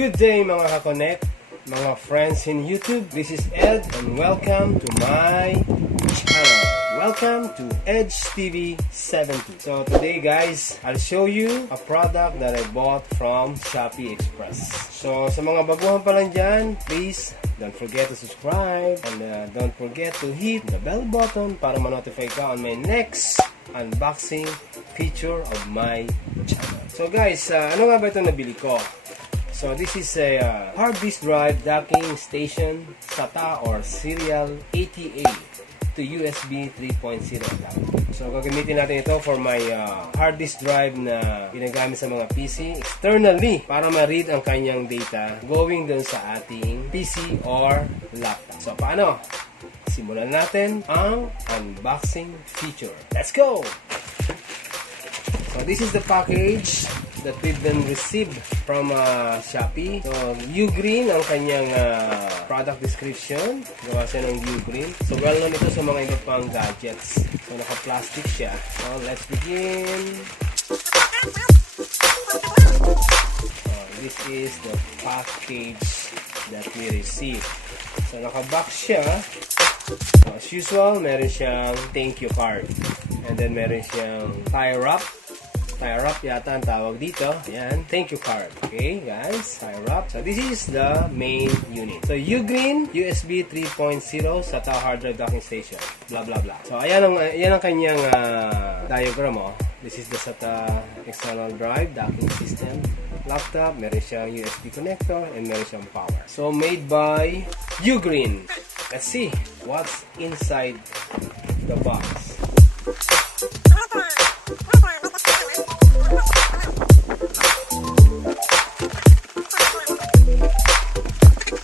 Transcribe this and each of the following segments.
Good day mga Ka-Konek, mga friends in YouTube. This is Ed and welcome to my channel. Welcome to EdzTV'72. So today guys, I'll show you a product that I bought from Shopee Express. So sa mga baguhan pa lang dyan, please don't forget to subscribe and don't forget to hit the bell button para ma-notify ka on my next unboxing feature of my channel. So guys, ano nga ba ito nabili ko? So this is a hard disk drive docking station SATA or serial ATA to USB 3.0 adapter. So gagamitin natin ito for my hard disk drive na ginagamit sa mga PC externally para ma-read ang kanyang data going dun sa ating PC or laptop. So paano? Simulan natin ang unboxing feature. Let's go! So this is the package that we've been received from Shopee. So UGreen ang kanyang product description. Gawa siya ng UGreen. So well known ito sa mga iba pang gadgets. So naka-plastic siya. So let's begin. This is the package that we received. So naka-box siya. So, as usual, meron siyang thank you card. And then meron siyang tie-wrap. Tie-wrap yata ang tawag dito. Ayan, thank you card. Okay, guys, tie-wrap. So, this is the main unit. So, UGreen, USB 3.0 SATA hard drive docking station. Blah, blah, blah. So, ayan ang kanyang diagram, oh. This is the SATA external drive docking system. Laptop, meron siyang USB connector, and meron siyang power. So, made by UGreen. Let's see what's inside the box.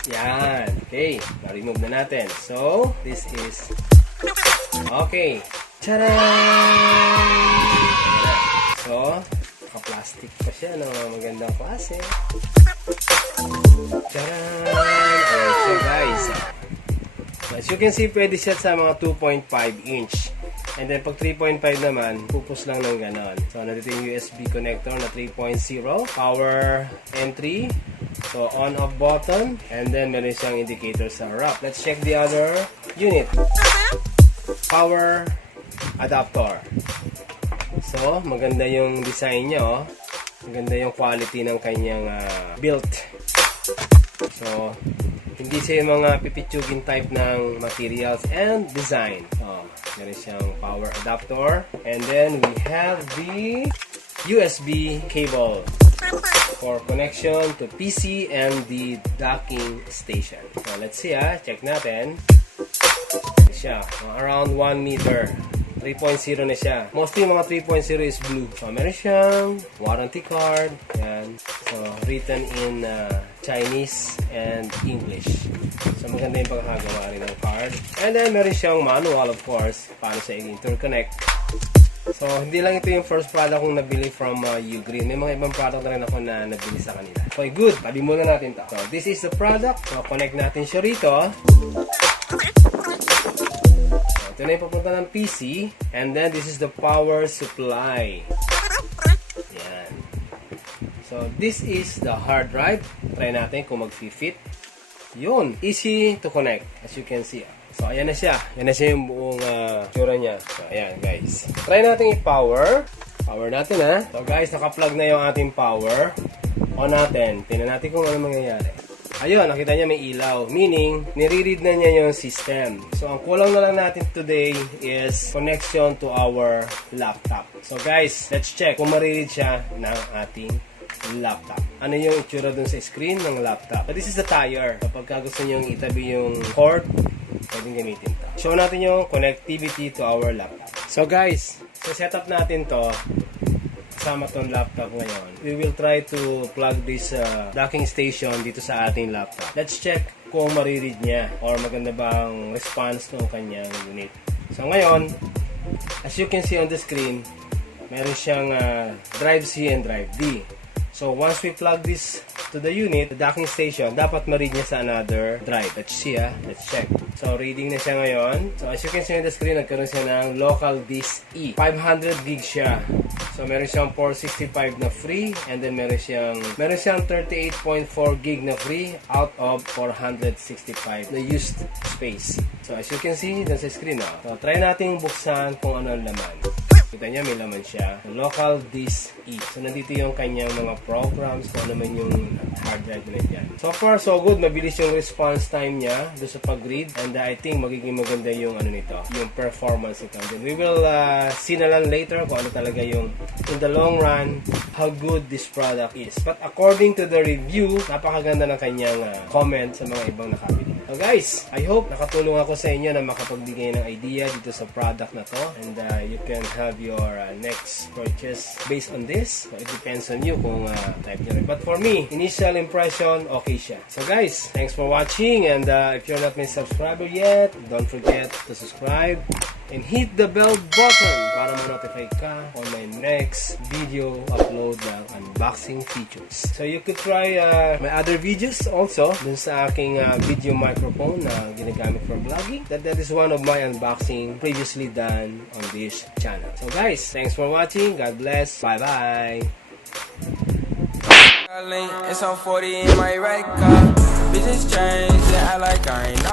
Yan. Okay. Na-remove na natin. So, this is... Okay. Tcharam! So, naka-plastic pa siya ng magandang klase. Tcharam! Okay, so guys, as you can see, pwede siya sa mga 2.5 inch. And then, pag 3.5 naman, pupus lang ng ganon. So, nandito yung USB connector na 3.0. Power M3. So, on-off button. And then, meron siyang indicator sa harap. Let's check the other unit. Power adapter. So, maganda yung design niya, oh. Maganda yung quality ng kanyang build. So, hindi siya yung mga pipitsugin type ng materials and design. Oh, meron siyang power adapter. And then we have the USB cable for connection to PC and the docking station. So let's see, check natin. Siya, around 1 meter. 3.0 na siya. Mostly yung mga 3.0 is blue. So, meron siyang warranty card. Yan. So, written in Chinese and English. So, maganda yung pagkakagawa rin ng card. And then, meron siyang manual, of course, paano siya i-interconnect. So, hindi lang ito yung first product kong nabili from UGreen. May mga ibang product na rin ako na nabili sa kanila. Okay, good. Tabi muna natin to. So, this is the product. So, connect natin siya rito. Ito na yung papunta ng PC. And then, this is the power supply. Yan. So, this is the hard drive. Try natin kung mag-fit. Yun. Easy to connect. As you can see. So, ayan na siya. Ayan na siya yung buong tsura niya. So, ayan guys. Try natin i-power. Power natin, ha. So, guys, naka-plug na yung ating power. On natin. Tingnan natin kung ano mangyayari. Ayun, nakita niya may ilaw. Meaning, nire-read na niya yung system. So, ang kulang na lang natin today is connection to our laptop. So, guys, let's check kung mariread siya ng ating laptop. Ano yung itsura dun sa screen ng laptop. So, this is the tire. Kapag gusto nyo itabi yung cord, pwedeng gamitin to. Show natin yung connectivity to our laptop. So, guys, set up natin to. Kasama tong laptop ngayon. We will try to plug this docking station dito sa ating laptop. Let's check kung mariread niya or maganda bang response ng kanyang unit. So ngayon, as you can see on the screen, meron siyang drive C and drive D. So once we plug this to the unit, the docking station, dapat ma-read niya sa another drive. Let's see, let's check. So, reading na siya ngayon. So, as you can see on the screen, nagkaroon siya ng local disk E. 500 gig siya. So, meron siyang 465 na free, and then meron siyang 38.4 gig na free out of 465 na used space. So, as you can see dun sa screen, so, try natin buksan kung ano ang laman. Kita niya, may laman siya. Local disk E. So, nandito yung kanyang mga programs, kung ano man yung hard drive na dyan. So far, so good. Mabilis yung response time niya doon sa pag-read. And I think magiging maganda yung ano nito, yung performance nito. Then we will see na lang later kung ano talaga yung, in the long run, how good this product is. But according to the review, napakaganda ng kanyang comment sa mga ibang nakabili. So guys, I hope nakatulong ako sa inyo na makapagbigay ng idea dito sa product na to. And you can have your next purchase based on this. So it depends on you kung type nyo rin. But for me, initial impression, okay siya. So guys, thanks for watching. And if you're not my subscriber yet, don't forget to subscribe and hit the bell button para ma-notify ka on my next video upload ng unboxing features. So you could try my other videos also dun sa aking video microphone na ginagamit for vlogging. That is one of my unboxing previously done on this channel. So guys, thanks for watching. God bless. Bye-bye. It's on 40 in my right car. Bitches change, they act like I ain't